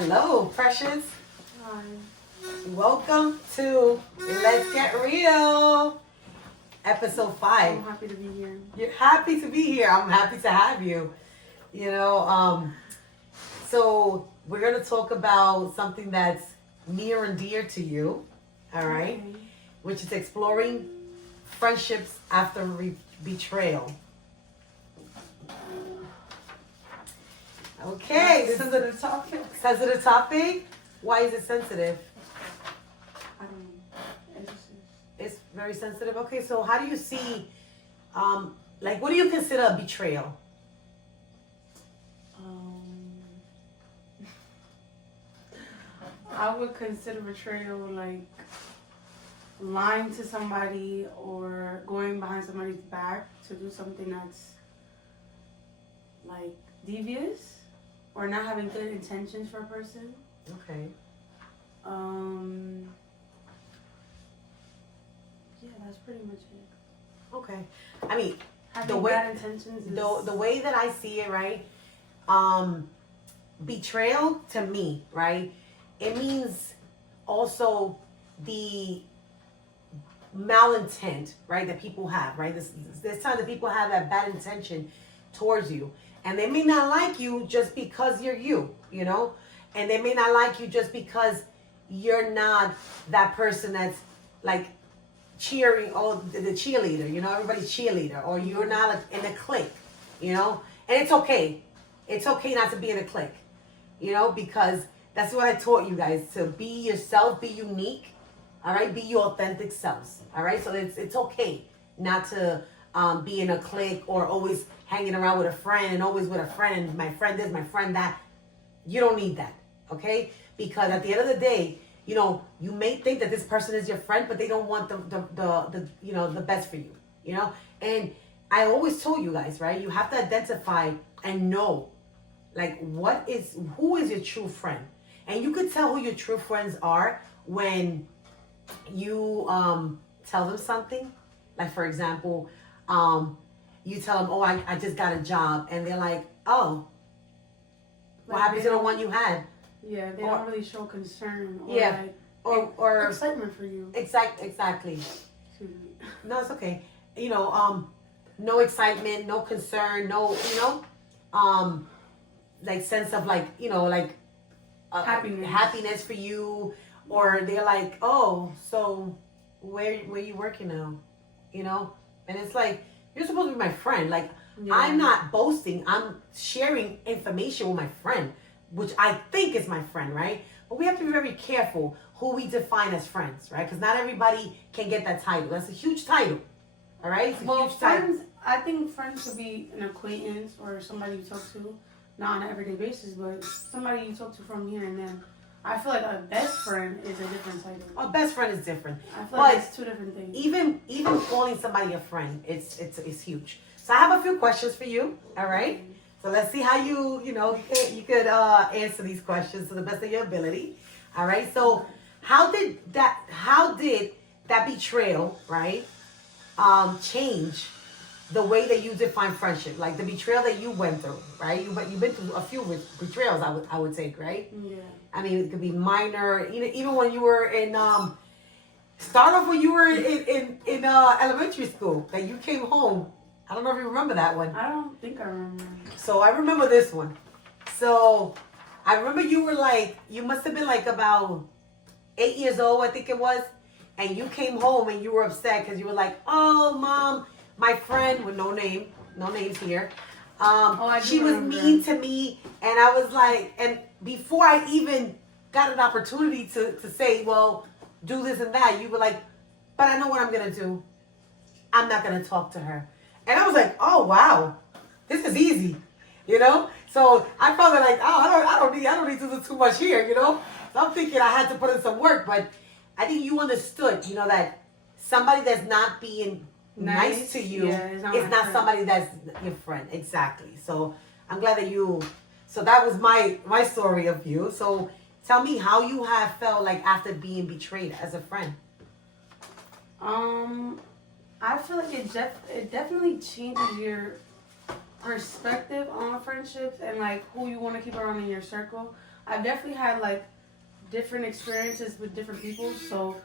Hello, precious. Hi. Welcome to Let's Get Real, episode 5. I'm happy to be here. You're happy to be here. I'm happy to have you. So we're going to talk about something that's near and dear to you, all right? Okay. Which is exploring friendships after betrayal. Okay, this is a topic. sensitive topic. Why is it sensitive? I don't know. It's just, It's very sensitive. Okay, so how do you see, what do you consider a betrayal? I would consider betrayal like lying to somebody or going behind somebody's back to do something that's like devious or not having good intentions for a person. Okay. Yeah, that's pretty much it. Okay. I mean, Having bad intentions is... the way that I see it, right? Betrayal to me, right? It means also the malintent, right? That people have, right? There's times that people have that bad intention towards you, and they may not like you just because you're you, and they may not like you just because you're not that person that's like cheering, the cheerleader, everybody's cheerleader, or you're not in a clique, and it's okay. It's okay not to be in a clique, because that's what I taught you guys, to be yourself, be unique, all right? Be your authentic selves, all right? So it's okay not to be in a clique or always hanging around with a friend and always with a friend, my friend this, my friend that. You don't need that, okay? Because at the end of the day, you may think that this person is your friend, but they don't want the best for you, And I always told you guys, right? You have to identify and know, who is your true friend. And you could tell who your true friends are when you tell them something. Like, for example, you tell them, oh, I just got a job. And they're like, oh, what happened to the one you had? Yeah, they don't really show concern or or excitement for you. Exactly. Excuse me. No, it's okay. No excitement, no concern, no, sense of happiness for you. Or they're like, oh, so where you working now? And it's like, you're supposed to be my friend. Yeah. I'm not boasting. I'm sharing information with my friend, which I think is my friend, right? But we have to be very careful who we define as friends, right? Because not everybody can get that title. That's a huge title, all right? It's a huge friends, title. I think friends could be an acquaintance or somebody you talk to, not on an everyday basis, but somebody you talk to from here and then. I feel like a best friend is a different title. A best friend is different. I feel like it's two different things. Even calling somebody a friend, it's huge. So I have a few questions for you, all right? So let's see how you could answer these questions to the best of your ability. All right. So how did that betrayal, right, change the way that you define friendship? Like the betrayal that you went through, right? You've been through a few betrayals, I would say, right? Yeah. I mean, it could be minor, even when you were in start off when you were in elementary school, that you came home. I don't know if you remember that one. I don't think I remember. So I remember this one. So I remember you must have been about 8 years old, I think it was. And you came home and you were upset because you were like, oh, Mom, my friend with no names here. She was mean to me. And I was like, and before I even got an opportunity to say, well, do this and that, you were like, but I know what I'm going to do. I'm not going to talk to her. And I was like, oh, wow, this is easy, So I felt like, oh, I don't need to do too much here, So I'm thinking I had to put in some work. But I think you understood, that somebody that's not being nice to you is not somebody that's your friend. Exactly. So I'm glad that so that was my story of you. So tell me how you have felt after being betrayed as a friend. I feel like it definitely changes your perspective on friendships and who you want to keep around in your circle. I've definitely had like different experiences with different people. So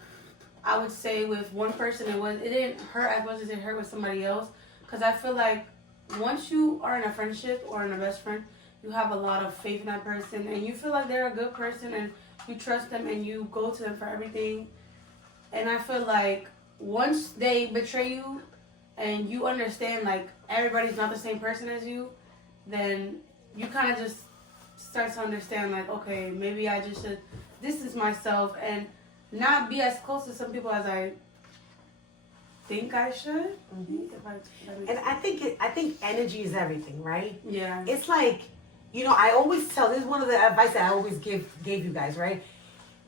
I would say with one person, it didn't hurt as much as it hurt with somebody else. Because I feel like once you are in a friendship or in a best friend, you have a lot of faith in that person, and you feel like they're a good person, and you trust them, and you go to them for everything. And I feel like once they betray you, and you understand like everybody's not the same person as you, then you kind of just start to understand like, okay, maybe I just should distance myself and not be as close to some people as I think I should. Mm-hmm. And I think energy is everything, right? Yeah. It's like, I always tell, this is one of the advice that I always gave you guys, right?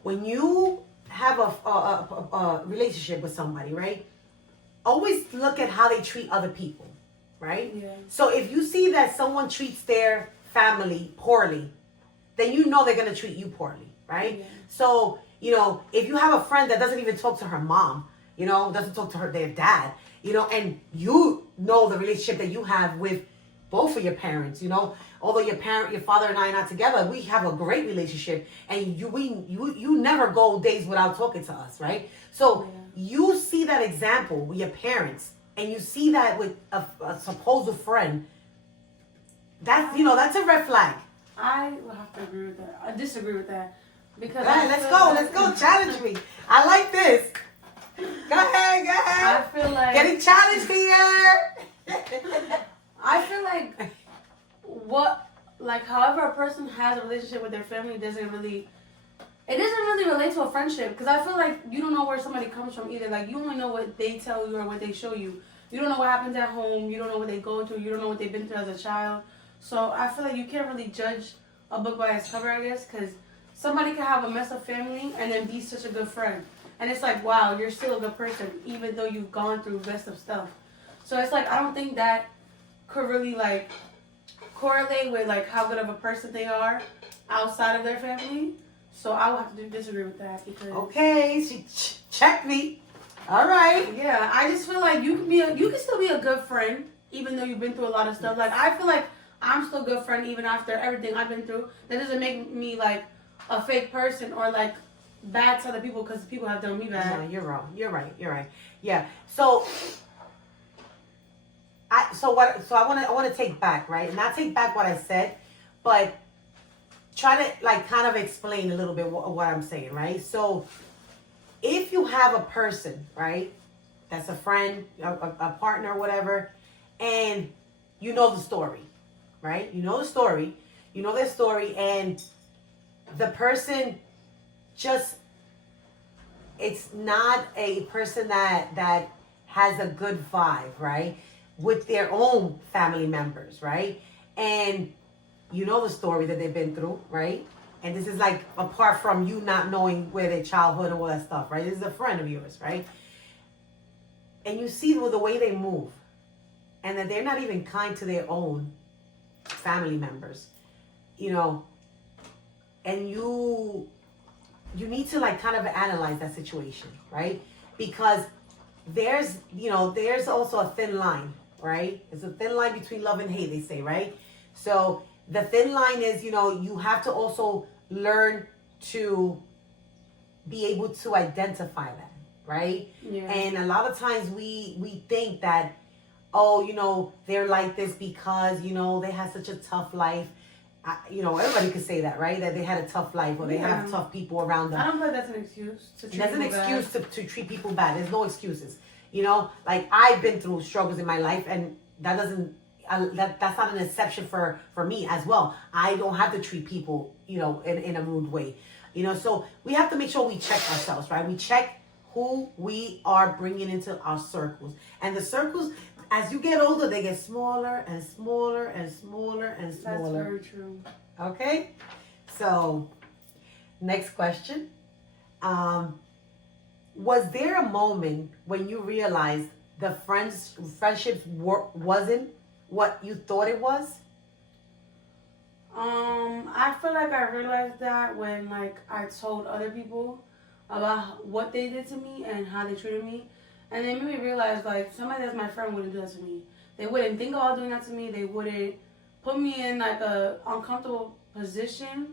When you have a relationship with somebody, right? Always look at how they treat other people, right? Yeah. So if you see that someone treats their family poorly, then you know they're going to treat you poorly, right? Yeah. So, if you have a friend that doesn't even talk to her mom, doesn't talk to their dad, and you know the relationship that you have with both of your parents, although your father and I are not together, we have a great relationship, and you never go days without talking to us, right? So you see that example with your parents, and you see that with a supposed friend. That's a red flag. I will have to agree with that. I disagree with that because. Let's go. Challenge me. I like this. Go ahead. I feel like getting challenged here. I feel like however a person has a relationship with their family doesn't really relate to a friendship, because I feel like you don't know where somebody comes from either. Like, you only know what they tell you or what they show you. You don't know what happens at home. You don't know what they go through. You don't know what they've been through as a child. So I feel like you can't really judge a book by its cover, I guess, because somebody can have a messed up family and then be such a good friend. And it's like, wow, you're still a good person, even though you've gone through messed up stuff. So it's like, I don't think that could really, like, correlate with, like, how good of a person they are outside of their family. So I would have to disagree with that because... Okay, she checked me. All right. Yeah, I just feel like you can still be a good friend, even though you've been through a lot of stuff. Like, I feel like I'm still a good friend even after everything I've been through. That doesn't make me, like, a fake person or, like, bad to other people because people have done me bad. No, you're wrong. You're right. Yeah. So I want to take back, right? Not take back what I said, but try to like kind of explain a little bit what I'm saying, right? So if you have a person, right, that's a friend, a partner, whatever, and you know the story, right? You know the story, you know their story, and the person just, it's not a person that has a good vibe, right, with their own family members, right? And you know the story that they've been through, right? And this is like apart from you not knowing where their childhood and all that stuff, right? This is a friend of yours, right? And you see the way they move, and that they're not even kind to their own family members, and you need to like kind of analyze that situation, right? Because there's also a thin line, right? There's a thin line between love and hate, they say, right? So the thin line is, you have to also learn to be able to identify that, right? Yeah. And a lot of times we think that, they're like this because, they had such a tough life. Everybody could say that, right? That they had a tough life or they have tough people around them. I don't think that's an excuse to treat That's an people excuse bad. to treat people bad. There's no excuses. Like I've been through struggles in my life, and that doesn't that's not an exception for me as well. I don't have to treat people, in a rude way. So we have to make sure we check ourselves, right? We check who we are bringing into our circles. And the circles, as you get older, they get smaller and smaller and smaller and smaller. That's very true. Okay? So, next question. Was there a moment when you realized the friendships wasn't what you thought it was? I feel like I realized that when like I told other people about what they did to me and how they treated me, and they made me realize like somebody that's my friend wouldn't do that to me. They wouldn't think about doing that to me. They wouldn't put me in like a uncomfortable position.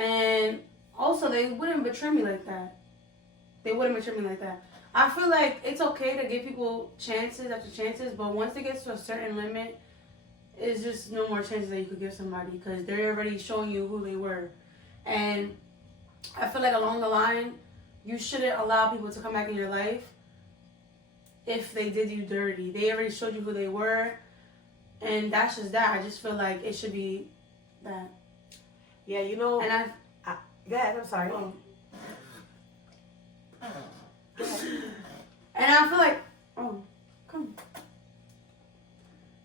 And also, they wouldn't betray me like that. They wouldn't betray me like that. I feel like it's okay to give people chances after chances, but once it gets to a certain limit, it's just no more chances that you could give somebody because they're already showing you who they were. And I feel like along the line, you shouldn't allow people to come back in your life if they did you dirty. They already showed you who they were, and that's just that. I just feel like it should be that. Yeah, you know. And go ahead, I'm sorry. Oh. And I feel like, come.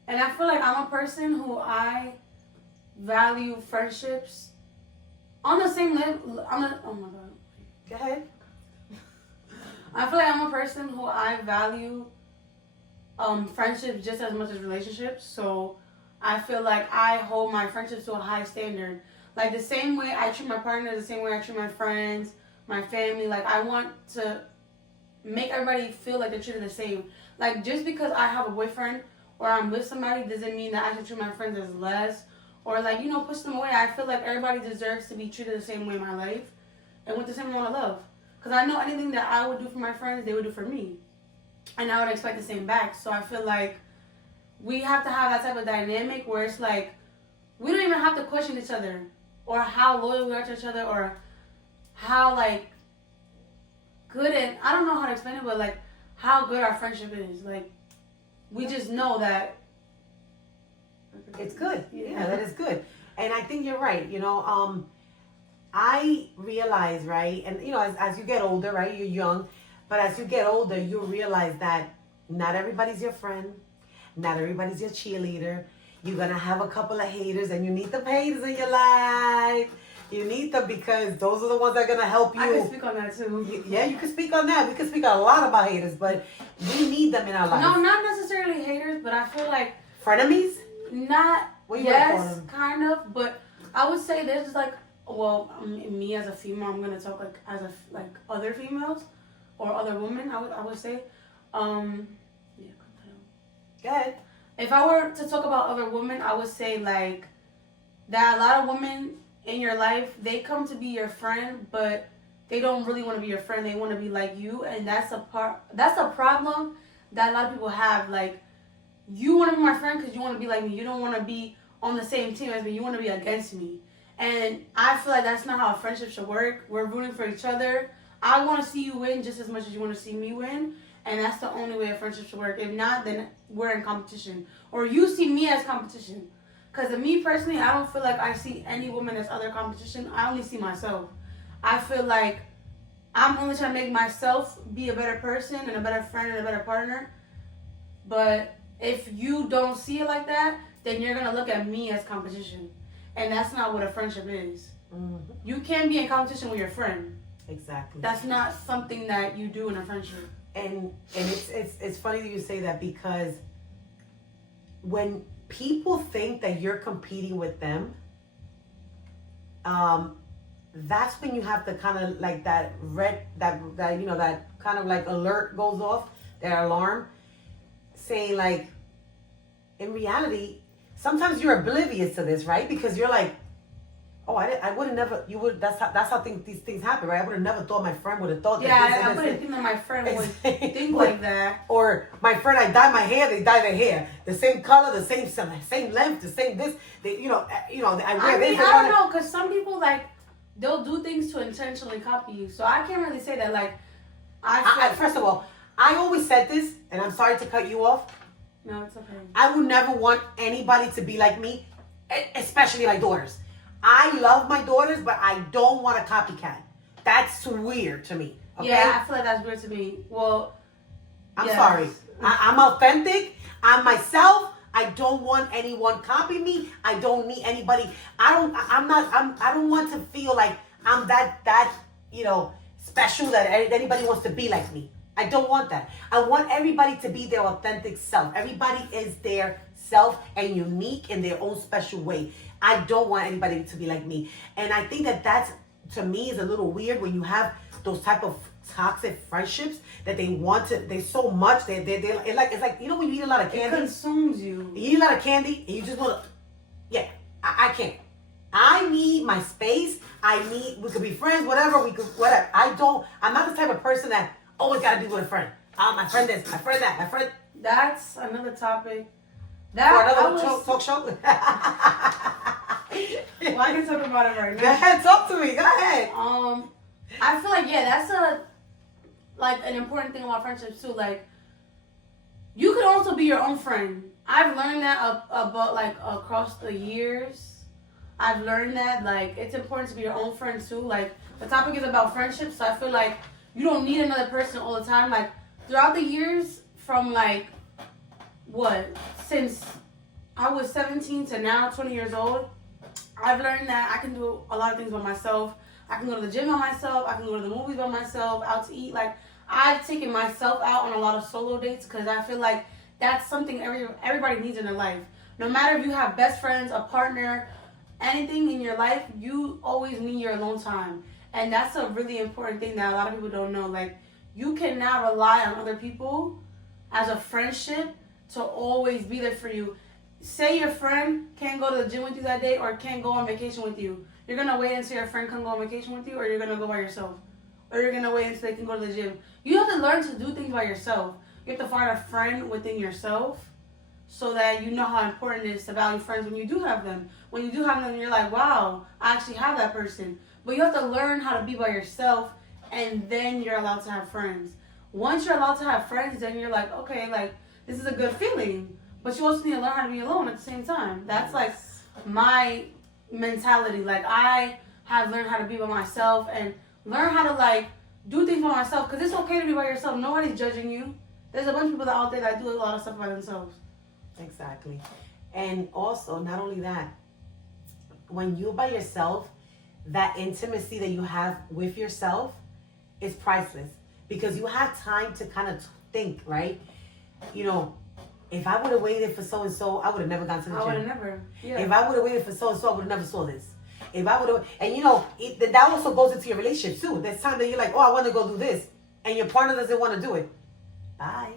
And I feel like I'm a person who I value friendships on the same level. Oh my god. Go ahead. I feel like I'm a person who I value friendships just as much as relationships. So I feel like I hold my friendships to a high standard. Like the same way I treat my partner, the same way I treat my friends, my family. Like I want to make everybody feel like they're treated the same. Like just because I have a boyfriend or I'm with somebody doesn't mean that I should treat my friends as less or like, you know, push them away. I feel like everybody deserves to be treated the same way in my life and with the same amount of love. Because I know anything that I would do for my friends, they would do for me. And I would expect the same back. So I feel like we have to have that type of dynamic where it's like, we don't even have to question each other or how loyal we are to each other or how like good and I don't know how to explain it, but like how good our friendship is. Like we just know that it's good. Yeah, that is good. And I think you're right. You know, I realize, right, and you know, as you get older, right, you're young, but as you get older, you realize that not everybody's your friend, not everybody's your cheerleader. You're gonna have a couple of haters, and you need the haters in your life. You need them because those are the ones that are gonna help you. I can speak on that too. Yeah, you can speak on that. We can speak a lot about haters, but we need them in our life. No, not necessarily haters, but I feel like frenemies. Not what you yes, kind of, but I would say there's like, well, me as a female, I'm gonna talk like as a like other females or other women. I would say, yeah. Go ahead. If I were to talk about other women, I would say like that a lot of women in your life, they come to be your friend, but they don't really want to be your friend. They want to be like you, and that's a problem that a lot of people have. Like, you want to be my friend because you want to be like me. You don't want to be on the same team as me. You want to be against me. And I feel like that's not how a friendship should work. We're rooting for each other. I want to see you win just as much as you want to see me win. And that's the only way a friendship should work. If not, then we're in competition. Or you see me as competition. Because to me personally, I don't feel like I see any woman as other competition. I only see myself. I feel like I'm only trying to make myself be a better person and a better friend and a better partner. But if you don't see it like that, then you're going to look at me as competition. And that's not what a friendship is. Mm-hmm. You can't be in competition with your friend. Exactly. That's not something that you do in a friendship. And it's funny that you say that because when people think that you're competing with them, that's when you have to kind of like that you know, that kind of like alert goes off, that alarm, saying like, in reality, sometimes you're oblivious to this, right? Because you're like, oh, I would have never, you would, that's how these things happen, right? I would have never thought my friend would have thought that. Yeah, I wouldn't think that my friend would think like that. Or my friend, I dye my hair, they dye their hair. The same color, the same length, the same this, they, you know, I wear this. I don't know, because some people, like, they'll do things to intentionally copy you. So I can't really say that, like, first of all, I always said this, and I'm sorry to cut you off. No, it's okay. I would never want anybody to be like me, especially my daughters. I love my daughters, but I don't want a copycat. That's weird to me. Okay? Yeah, I feel like that's weird to me. Well, I'm sorry. I'm authentic. I'm myself. I don't want anyone copy me. I don't need anybody. I don't want to feel like I'm that you know, special that anybody wants to be like me. I don't want that. I want everybody to be their authentic self. Everybody is their self and unique in their own special way. I don't want anybody to be like me. And I think that's, to me, is a little weird when you have those type of toxic friendships that they so much, it's like, you know, when you eat a lot of candy. It consumes you. You eat a lot of candy and you just want to, yeah, I can't. I need my space. We could be friends, whatever. I'm not the type of person that always got to be with a friend. My friend this, my friend that, my friend. That's another topic. For another talk show. Well, I can talk about it right now. Go ahead, talk to me. Go ahead. I feel like that's an important thing about friendships too. Like, you can also be your own friend. I've learned that about like across the years. I've learned that like it's important to be your own friend too. Like, the topic is about friendships, so I feel like you don't need another person all the time. Like, throughout the years, from like since I was 17 to now 20 years old, I've learned that I can do a lot of things by myself. I can go to the gym by myself. I can go to the movies by myself, out to eat. Like, I've taken myself out on a lot of solo dates because I feel like that's something everybody needs in their life. No matter if you have best friends, a partner, anything in your life, you always need your alone time. And that's a really important thing that a lot of people don't know. Like, you cannot rely on other people as a friendship to always be there for you. Say your friend can't go to the gym with you that day or can't go on vacation with you. You're going to wait until your friend can go on vacation with you, or you're going to go by yourself. Or you're going to wait until they can go to the gym. You have to learn to do things by yourself. You have to find a friend within yourself so that you know how important it is to value friends when you do have them. When you do have them, you're like, wow, I actually have that person. But you have to learn how to be by yourself, and then you're allowed to have friends. Once you're allowed to have friends, then you're like, okay, like, this is a good feeling. But you also need to learn how to be alone at the same time. That's like my mentality. Like, I have learned how to be by myself and learn how to like do things by myself, because it's okay to be by yourself. Nobody's judging you. There's a bunch of people out there that do a lot of stuff by themselves. Exactly. And also, not only that, when you're by yourself, that intimacy that you have with yourself is priceless, because you have time to kind of think, right? You know, if I would have waited for so-and-so, I would have never gone to the gym. I would have never. Yeah. If I would have waited for so-and-so, I would have never saw this. If I would have, and you know, that also goes into your relationship too. There's time that you're like, oh, I want to go do this, and your partner doesn't want to do it. Bye.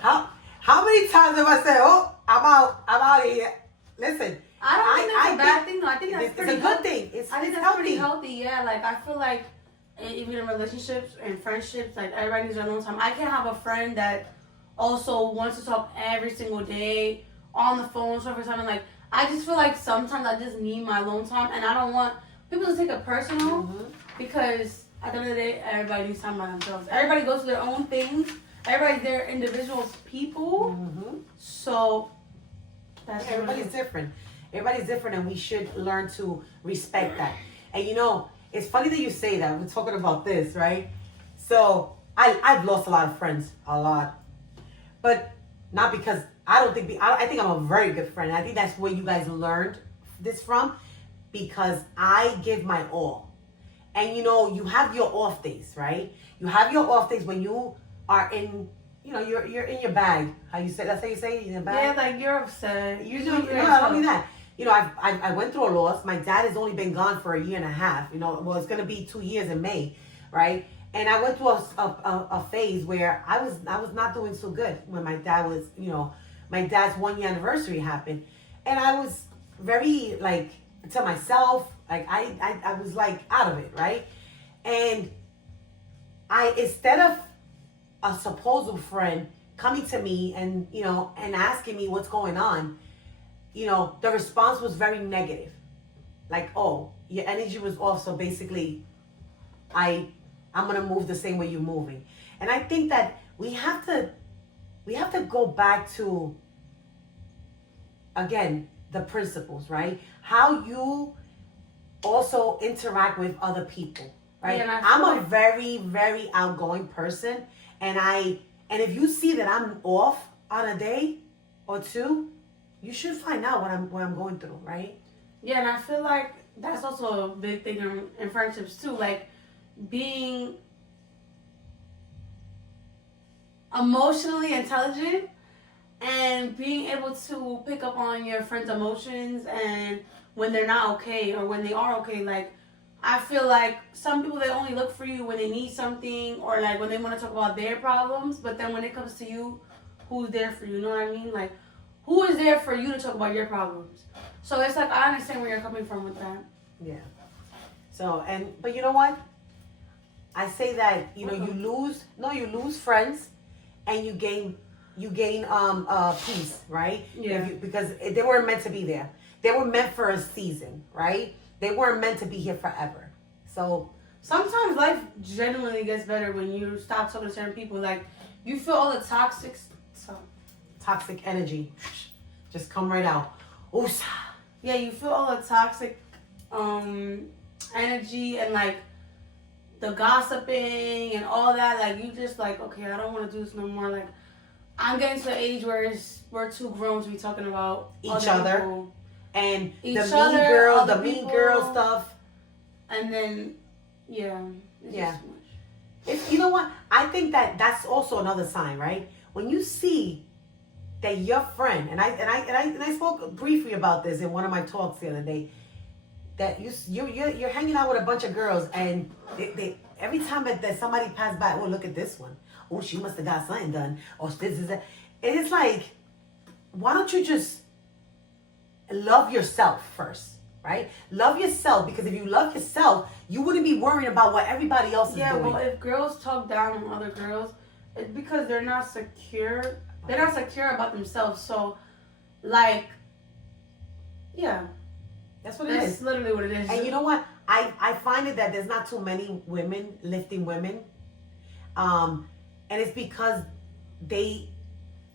How many times have I said, oh, I'm out of here? Listen, I don't think that's a bad thing though. I think that's pretty it's a good thing. I think that's pretty healthy. Yeah, like, I feel like even in relationships and friendships, like, everybody needs their alone time. I can't have a friend that also wants to talk every single day on the phone, so for something. Like, I just feel like sometimes I just need my alone time, and I don't want people to take it personal, because at the end of the day, everybody needs time by themselves. Everybody goes to their own things. Everybody's their individual people. So that's everybody's different. Everybody's different, and we should learn to respect that. And you know, it's funny that you say that. We're talking about this, right? So I've lost a lot of friends, a lot, but not because I think I'm a very good friend. I think that's where you guys learned this from, because I give my all. And you know, you have your off days, right? You have your off days when you are in, you know, you're in your bag. How you say? That's how you say it, in your bag. Yeah, like, you're upset. You do. No, not only that. You know, I went through a loss. My dad has only been gone for a year and a half. You know, well, it's gonna be 2 years in May, right? And I went through a phase where I was not doing so good when my dad was, you know, my dad's 1 year anniversary happened, and I was very like to myself, like I was like out of it, right? And instead of a supposed friend coming to me and, you know, and asking me what's going on, you know, the response was very negative. Like, oh, your energy was off, so basically I'm gonna move the same way you're moving. And I think that we have to go back to, again, the principles, right? How you also interact with other people, right? Yeah, I'm a very, very outgoing person, and if you see that I'm off on a day or two, you should find out what I'm going through, right? Yeah, and I feel like that's also a big thing in friendships too, like being emotionally intelligent and being able to pick up on your friends' emotions and when they're not okay or when they are okay. Like, I feel like some people, they only look for you when they need something or like when they want to talk about their problems, but then when it comes to you, who's there for you? You know what I mean? Like, who is there for you to talk about your problems? So it's like I understand where you're coming from with that. Yeah. So but you know what? I say that you lose friends, and you gain peace, right? Yeah. Because they weren't meant to be there. They were meant for a season, right? They weren't meant to be here forever. So sometimes life genuinely gets better when you stop talking to certain people. Like you feel all the toxic energy just come right out. Oops. Yeah, you feel all the toxic energy and like the gossiping and all that. Like you just like, okay, I don't want to do this no more. Like I'm getting to the age where we're too grown to be talking about each other people. and Each the other, mean girl stuff. And then, yeah. It's Yeah. just too much. It's, you know what? I think that's also another sign, right? When you see that your friend, and I spoke briefly about this in one of my talks the other day, that you're hanging out with a bunch of girls, and they every time that somebody passed by, oh, look at this one. Oh, she must have got something done. Or this is that. And it's like, why don't you just love yourself first, right? Love yourself, because if you love yourself, you wouldn't be worrying about what everybody else is doing. Yeah, well, if girls talk down on other girls, it's because they're not secure. They're not secure about themselves. So, like, yeah. That's what it is. That's literally what it is. And you know what? I find it that there's not too many women lifting women. And it's because they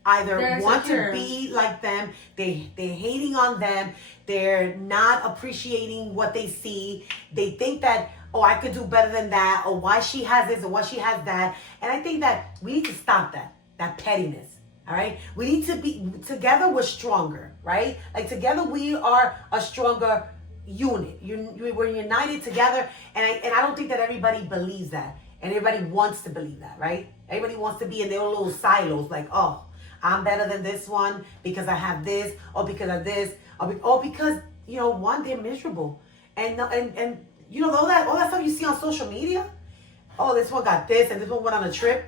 either want to be like them, they're hating on them, they're not appreciating what they see. They think that, oh, I could do better than that, or why she has this, or why she has that. And I think that we need to stop that pettiness. All right, we need to be together. We're stronger, right? Like together, we are a stronger unit. We're united together, and I don't think that everybody believes that, and everybody wants to believe that, right? Everybody wants to be in their own little silos, like, oh, I'm better than this one because I have this, or because of this, or because one, they're miserable, and you know all that stuff you see on social media. Oh, this one got this, and this one went on a trip.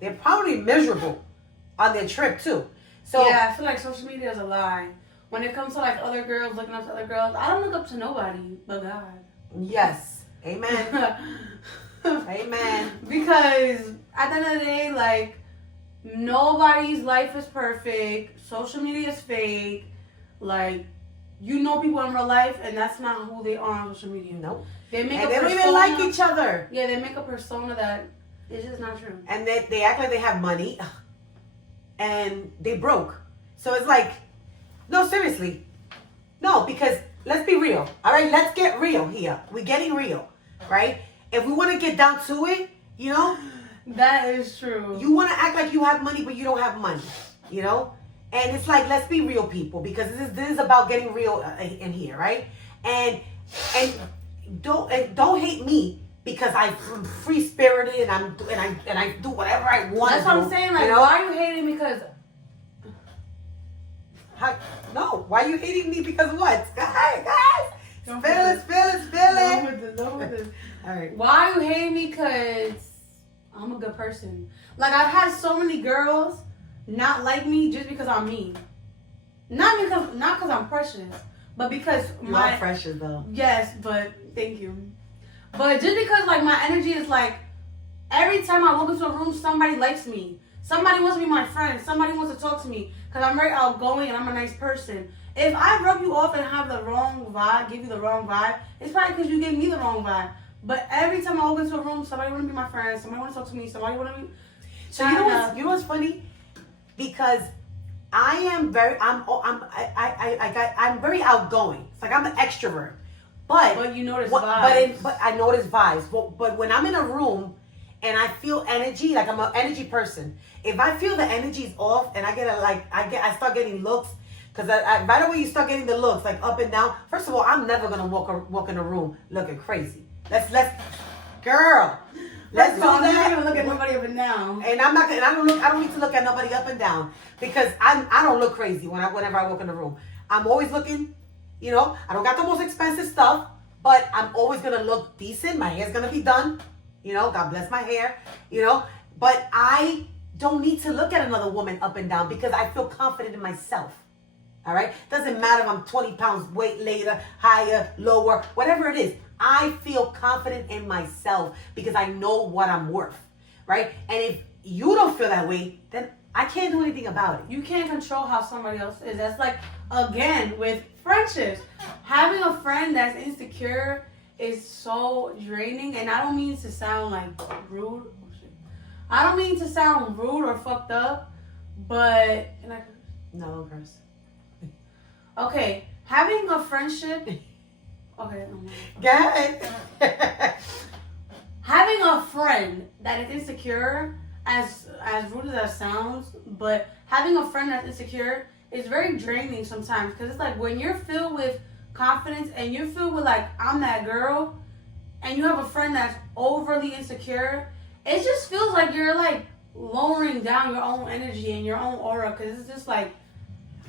They're probably miserable on their trip too. So yeah, I feel like social media is a lie. When it comes to like other girls looking up to other girls, I don't look up to nobody but God. Yes. Amen. Amen. Because at the end of the day, like nobody's life is perfect. Social media is fake. Like people in real life, and that's not who they are on social media. Nope. They make and they don't even like each other. Yeah, they make a persona that is just not true. And they act like they have money. And they broke. So it's like, no, seriously. No, because let's be real. All right, let's get real here. We're getting real, right? If we want to get down to it, That is true. You want to act like you have money, but you don't have money, And it's like, let's be real, people, because this is about getting real in here, right? And don't hate me because I'm free spirited and I do whatever I want. That's what I'm saying. Like, why are you hating me? Because no, why are you hating me because of what? Guys, spill it. No with this. All right. Why are you hating me? Because I'm a good person. Like I've had so many girls not like me just because I'm mean. Not because I'm precious, but because you are precious though. Yes, but thank you. But just because like my energy is like every time I walk into a room, somebody likes me. Somebody wants to be my friend. Somebody wants to talk to me because I'm very outgoing and I'm a nice person. If I rub you off and have the wrong vibe, give you the wrong vibe, it's probably because you gave me the wrong vibe. But every time I walk into a room, somebody want to be my friend. Somebody want to talk to me. Somebody want to be. So you know what's funny? Because I'm very outgoing. It's like I'm an extrovert. But you notice vibes. But I notice vibes. But when I'm in a room and I feel energy, like I'm an energy person. If I feel the energy's off and I start getting looks, because right away you start getting the looks like up and down. First of all, I'm never gonna walk in a room looking crazy. Let's do that. I'm not gonna look at nobody up and down. And I'm not. And I don't need to look at nobody up and down because I don't look crazy whenever I walk in the room. I'm always looking. I don't got the most expensive stuff, but I'm always gonna look decent. My hair's gonna be done. God bless my hair. But I don't need to look at another woman up and down because I feel confident in myself. All right? Doesn't matter if I'm 20 pounds weight later, higher, lower, whatever it is. I feel confident in myself because I know what I'm worth, right? And if you don't feel that way, then I can't do anything about it. You can't control how somebody else is. That's like, again, with friendships. Having a friend that's insecure is so draining. And I don't mean to sound like rude. Oh, shit. I don't mean to sound rude or fucked up, but... No, don't curse. Okay, having a friendship... Okay. Go ahead. Having a friend that is insecure, as rude as that sounds, but having a friend that's insecure is very draining sometimes, because it's like when you're filled with confidence and you're filled with like, I'm that girl, and you have a friend that's overly insecure, it just feels like you're like lowering down your own energy and your own aura, because it's just like,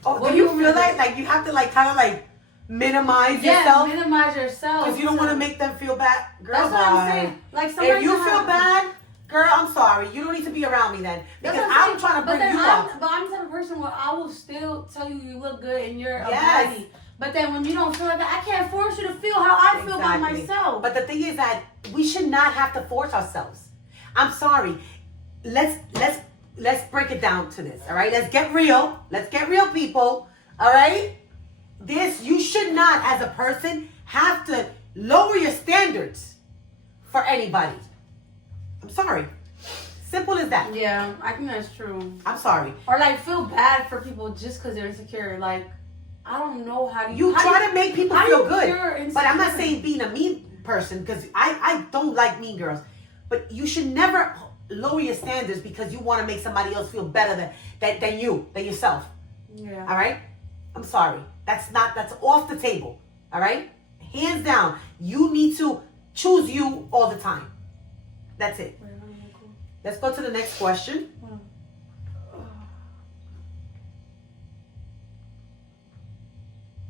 oh, do you feel like you have to like kind of like minimize yourself? Yeah, minimize yourself. Because you don't want to make them feel bad. Girl, that's what I'm saying. Like, if you feel bad, girl, I'm sorry. You don't need to be around me then. Because I'm trying to bring you up. But I'm the type of person where I will still tell you you look good and you're a baddie. But then when you don't feel like that, I can't force you to feel how I feel by myself. But the thing is that we should not have to force ourselves. I'm sorry. Let's break it down to this. All right. Let's get real. Let's get real, people. All right. You should not, as a person, have to lower your standards for anybody. I'm sorry. Simple as that. Yeah, I think that's true. I'm sorry. Or like feel bad for people just because they're insecure. Like, I don't know how you try to make people feel good. But I'm not saying being a mean person, because I don't like mean girls. But you should never lower your standards because you want to make somebody else feel better than yourself. Yeah. All right? I'm sorry. That's off the table. All right? Hands down. You need to choose you all the time. That's it. Let's go to the next question.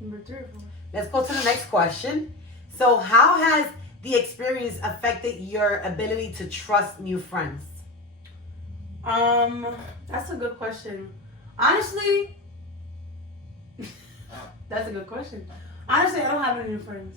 Number 3 or 4. Let's go to the next question. So, how has the experience affected your ability to trust new friends? That's a good question. Honestly, that's a good question. Honestly, I don't have any new friends.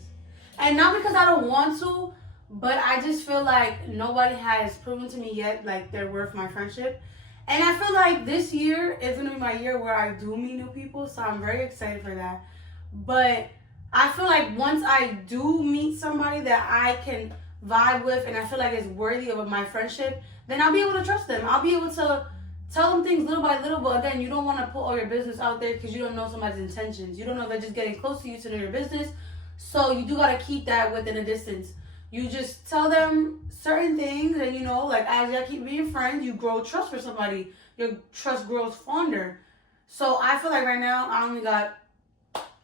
And not because I don't want to, but I just feel like nobody has proven to me yet like they're worth my friendship. And I feel like this year is going to be my year where I do meet new people, so I'm very excited for that. But I feel like once I do meet somebody that I can vibe with and I feel like it's worthy of my friendship, then I'll be able to trust them. I'll be able to tell them things little by little, but again, you don't want to put all your business out there because you don't know somebody's intentions. You don't know if they're just getting close to you to know your business. So you do got to keep that within a distance. You just tell them certain things, and you know, like as y'all keep being friends, you grow trust for somebody. Your trust grows fonder. So I feel like right now I only got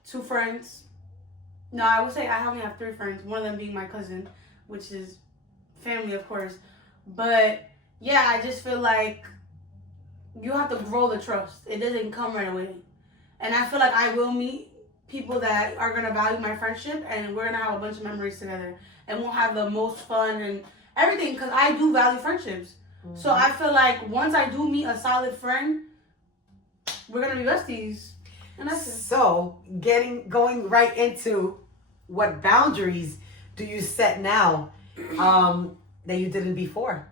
2 friends. No, I would say I only have 3 friends. One of them being my cousin, which is family, of course. But yeah, I just feel like you have to grow the trust. It doesn't come right away. And I feel like I will meet people that are going to value my friendship, and we're going to have a bunch of memories together. And we'll have the most fun and everything, because I do value friendships. Mm-hmm. So I feel like once I do meet a solid friend, we're going to be besties. And that's it. So, going right into what boundaries do you set now that you didn't before?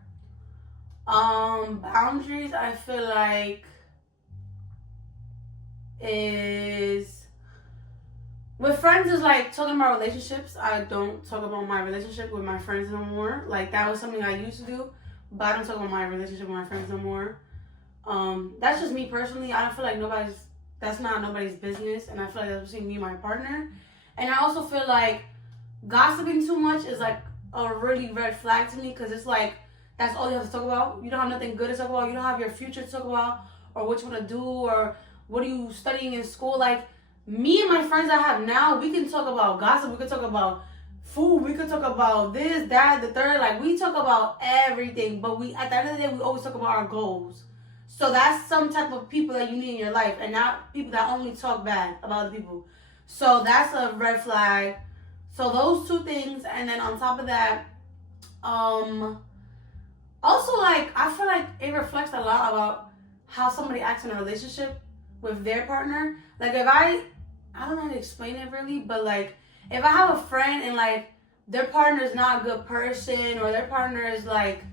Boundaries, I feel like is with friends is like talking about relationships. I don't talk about my relationship with my friends no more. Like that was something I used to do, but I don't talk about my relationship with my friends no more. That's just me personally. I don't feel like that's not nobody's business, and I feel like that's between me and my partner. And I also feel like gossiping too much is like a really red flag to me, because it's like that's all you have to talk about. You don't have nothing good to talk about. You don't have your future to talk about, or what you want to do, or what are you studying in school. Like me and my friends I have now, we can talk about gossip. We can talk about food. We can talk about this, that, the third. Like we talk about everything, but we at the end of the day we always talk about our goals. So that's some type of people that you need in your life, and not people that only talk bad about other people. So that's a red flag. So those 2 things, and then on top of that, also like I feel like it reflects a lot about how somebody acts in a relationship. with their partner. Like if I don't know how to explain it really, but like if I have a friend and like their partner is not a good person or their partner is like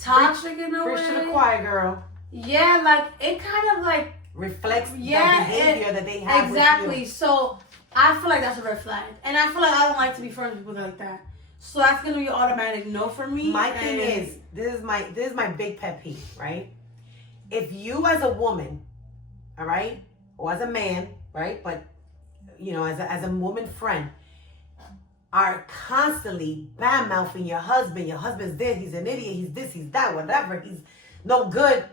toxic in a way. Preach to the choir, girl. Yeah, like it kind of like reflects the behavior that they have exactly. with you. So I feel like that's a red flag, and I feel like I don't like to be friends with people like that. So that's gonna be an automatic no for me. My thing is, this is my big pet peeve, right? If you as a woman, all right, or as a man, right, but you know, as a woman friend, are constantly bad mouthing your husband's this, he's an idiot, he's this, he's that, whatever, he's no good.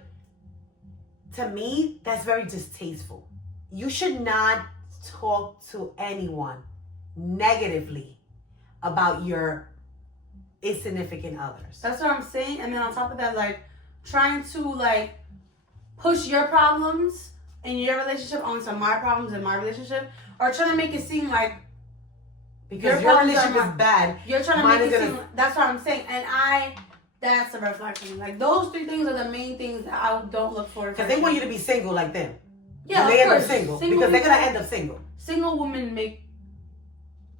To me, that's very distasteful. You should not talk to anyone negatively about your insignificant others. That's what I'm saying. And then on top of that, like trying to like push your problems in your relationship onto my problems in my relationship, or trying to make it seem like because your relationship is bad. You're trying to make it seem like, that's what I'm saying. And that's a red flag for me. Like those three things are the main things that I don't look for. Because they want you to be single like them. Yeah, and they of end course. up single because they're gonna end up single. Single women make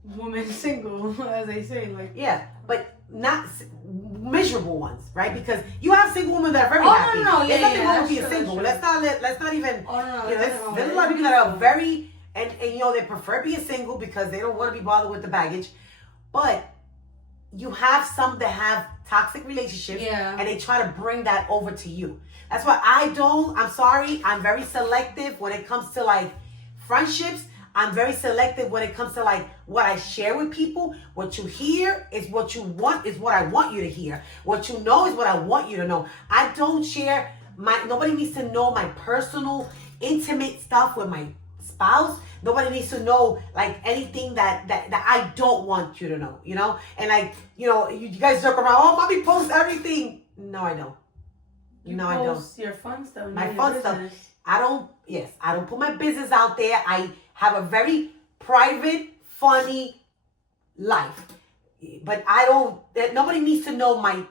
women single, as they say. Like yeah, but not miserable ones, right? Because you have single women that are very happy. No, there's nothing wrong with being true, single. Let's not even. Oh no, You know, there's a lot of people that are very and you know they prefer being single because they don't want to be bothered with the baggage, but you have some that have toxic relationships and they try to bring that over to you. That's why I'm sorry, I'm very selective when it comes to like friendships. I'm very selective when it comes to like what I share with people. What you hear is what you want, is what I want you to hear. What you know is what I want you to know. I don't share nobody needs to know my personal, intimate stuff with my spouse. Nobody needs to know like anything that I don't want you to know, you know? And like, you know, you guys joke around, oh, mommy posts everything. No, I don't. I don't. Your fun stuff. My fun stuff. I don't put my business out there. I have a very private, funny life. But nobody needs to know my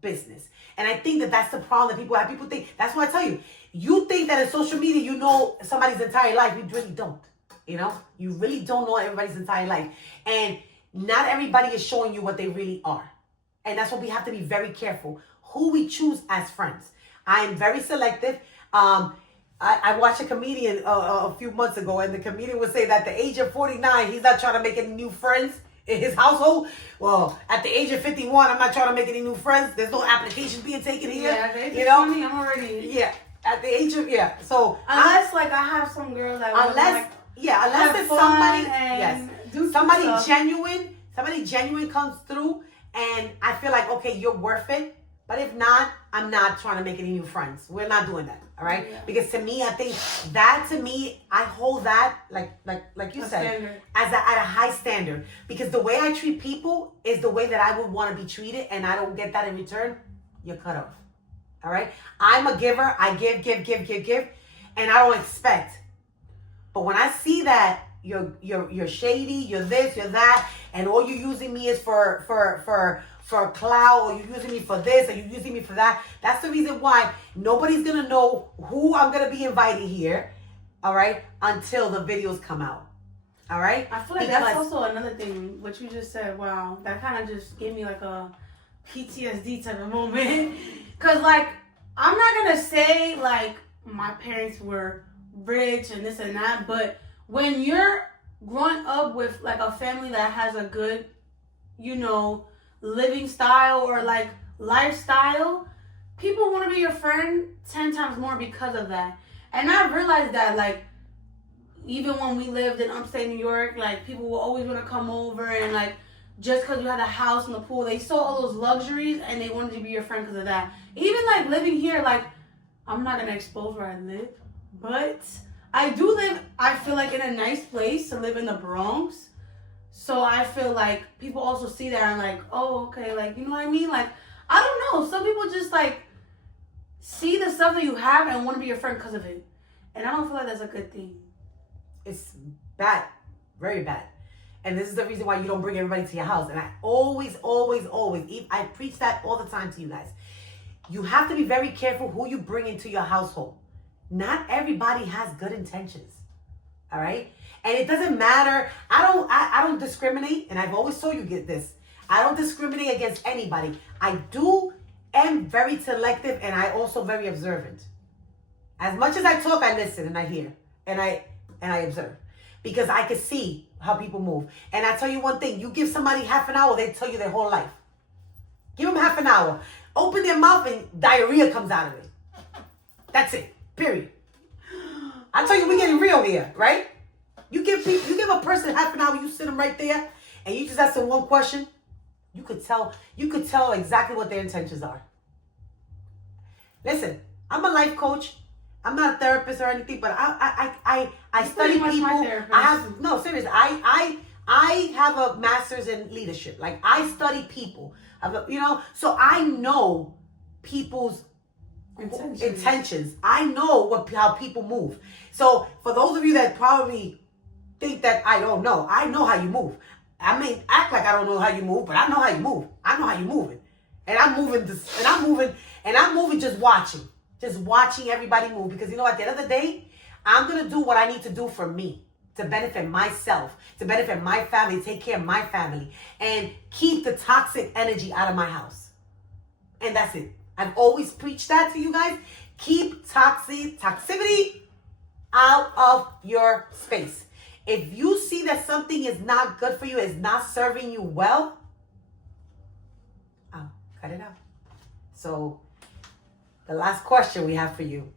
business. And I think that's the problem that people have. People think, that's what I tell you. You think that in social media, you know somebody's entire life. You really don't. You know, you really don't know everybody's entire life. And not everybody is showing you what they really are. And that's what we have to be very careful. Who we choose as friends. I am very selective. I watched a comedian a few months ago, and the comedian would say that at the age of 49, he's not trying to make any new friends in his household. Well, at the age of 51, I'm not trying to make any new friends. There's no application being taken here. Yeah, you know, I'm already. Yeah, at the age of So unless like I have some girls that unless it's somebody, somebody genuine comes through, and I feel like okay, you're worth it. But if not, I'm not trying to make any new friends. We're not doing that, all right? Yeah. Because to me, I think I hold that like you said, at a high standard. Because the way I treat people is the way that I would want to be treated, and I don't get that in return. You're cut off, all right? I'm a giver. I give, and I don't expect. But when I see that you're shady, you're this, you're that, and all you're using me is for clout, or you're using me for this, or you're using me for that. That's the reason why nobody's going to know who I'm going to be inviting here, all right, until the videos come out, all right? I feel like that's also another thing, what you just said. Wow, that kind of just gave me like a PTSD type of moment. Because, like, I'm not going to say, like, my parents were rich and this and that, but when you're growing up with, like, a family that has a good, you know, living style or like lifestyle, people want to be your friend 10 times more because of that. And I realized that, like, even when we lived in upstate New York, like, people will always want to come over, and like, just because you had a house and the pool, they saw all those luxuries and they wanted to be your friend because of that. Even like living here, like, I'm not gonna expose where I live, but I do live, I feel like, in a nice place to live in the Bronx. So I feel like people also see that and like, oh, okay, like, you know what I mean? Like, I don't know. Some people just like see the stuff that you have and want to be your friend because of it. And I don't feel like that's a good thing. It's bad. Very bad. And this is the reason why you don't bring everybody to your house. And I always, I preach that all the time to you guys. You have to be very careful who you bring into your household. Not everybody has good intentions. All right? And it doesn't matter. I don't discriminate, and I've always told you get this. I don't discriminate against anybody. I am very selective, and I also very observant. As much as I talk, I listen and I hear and I observe, because I can see how people move. And I tell you one thing: you give somebody half an hour, they tell you their whole life. Give them half an hour. Open their mouth and diarrhea comes out of it. That's it. Period. I tell you, we're getting real here, right? You give a person half an hour, you sit them right there, and you just ask them one question. You could tell exactly what their intentions are. Listen, I'm a life coach. I'm not a therapist or anything, but I study people. Seriously. I have a master's in leadership. Like, I study people. So I know people's intentions. I know how people move. So for those of you that probably think that I don't know, I know how you move. I mean, act like I don't know how you move, but I know how you move. I know how you're moving. And I'm moving just watching everybody move, because at the end of the day, I'm going to do what I need to do for me, to benefit myself, to benefit my family, take care of my family, and keep the toxic energy out of my house. And that's it. I've always preached that to you guys. Keep toxicity out of your space. If you see that something is not good for you, is not serving you well, cut it out. So the last question we have for you: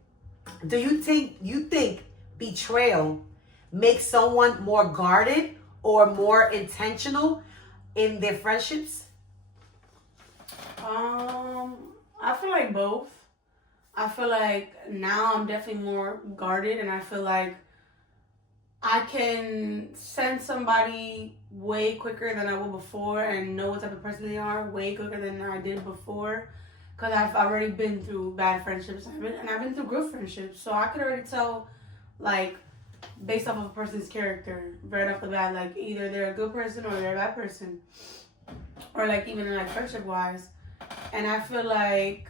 do you think betrayal makes someone more guarded or more intentional in their friendships? I feel like both. I feel like now I'm definitely more guarded, and I feel like I can sense somebody way quicker than I would before, and know what type of person they are way quicker than I did before, because I've already been through bad friendships, and I've been through good friendships, so I could already tell, like, based off of a person's character right off the bat, like, either they're a good person or they're a bad person, or like even in, like, friendship wise. And I feel like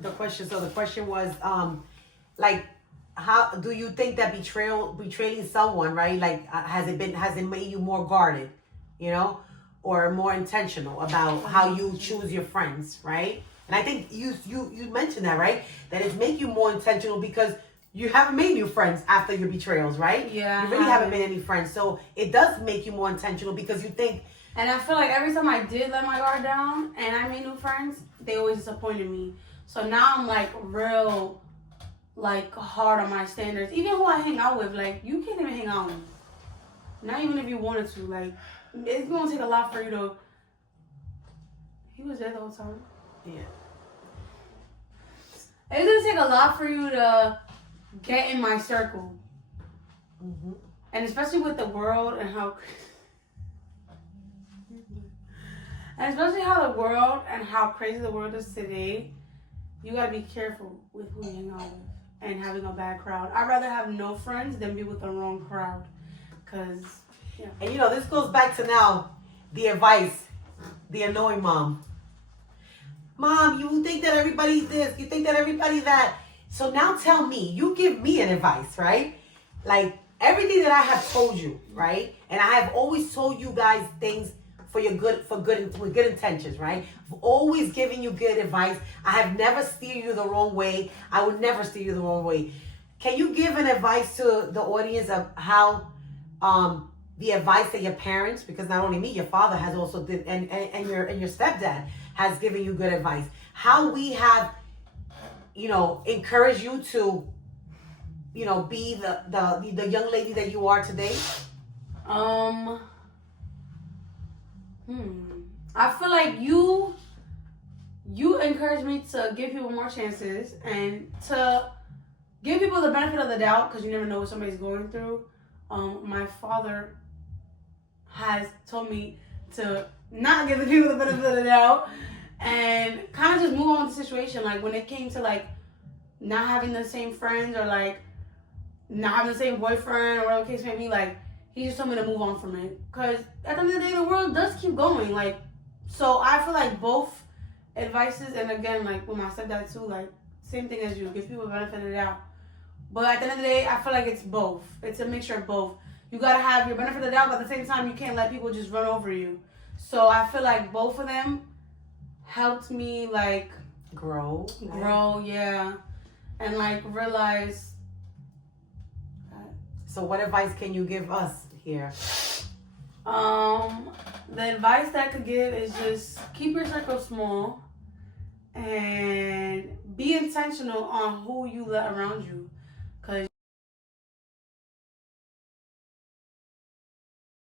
the question was like, how do you think that betraying someone, right? Like, has it made you more guarded, or more intentional about how you choose your friends, right? And I think you mentioned that, right? That it's make you more intentional, because you haven't made new friends after your betrayals, right? Yeah. You really haven't made any friends. So it does make you more intentional, because you think. And I feel like every time I did let my guard down and I made new friends, they always disappointed me. So now I'm like real, like, hard on my standards. Even who I hang out with, like, you can't even hang out with me. Not even if you wanted to. Like, it's going to take a lot for you to. He was there the whole time. Yeah. It's going to take a lot for you to get in my circle. Mm-hmm. And especially with the world and how. And especially how the world and how crazy the world is today, you gotta be careful with who you hang out with and having a bad crowd. I'd rather have no friends than be with the wrong crowd. Cause, yeah. And this goes back to now the advice, the annoying mom. Mom, you think that everybody this, you think that everybody that. So now tell me, you give me an advice, right? Like, everything that I have told you, right? And I have always told you guys things with good intentions, right? I've always given you good advice. I have never steered you the wrong way. I would never steer you the wrong way. Can you give an advice to the audience of how the advice that your parents, because not only me, your father has also did, and your stepdad has given you good advice. How we have, encouraged you to, be the young lady that you are today? I feel like you encourage me to give people more chances and to give people the benefit of the doubt, because you never know what somebody's going through. My father has told me to not give the people the benefit of the doubt and kind of just move on with the situation. Like, when it came to, like, not having the same friends or, like, not having the same boyfriend or whatever the case may be, like, he just told me to move on from it. Because at the end of the day, the world does keep going. Like, so I feel like both advices, and again, like with my stepdad too, like same thing as you, give people the benefit of the doubt. But at the end of the day, I feel like it's both. It's a mixture of both. You gotta have your benefit of the doubt, but at the same time, you can't let people just run over you. So I feel like both of them helped me like grow, yeah, and like realize. So what advice can you give us here? The advice that I could give is just keep your circle small and be intentional on who you let around you.